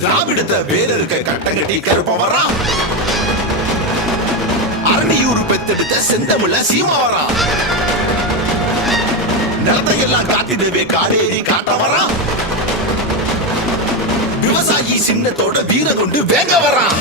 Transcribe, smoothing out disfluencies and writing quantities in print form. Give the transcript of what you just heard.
திராவிடத்தை வேற இருக்க கட்டங்கட்டி கருப்ப வரான். அரணியூர் பெத்தெடுத்த செந்தமிழ சீமா வரான். நிலத்தையெல்லாம் காத்திடவே காடேறி காட்ட வரான். விவசாயி சின்னத்தோட வீர கொண்டு வேங்க வரான்.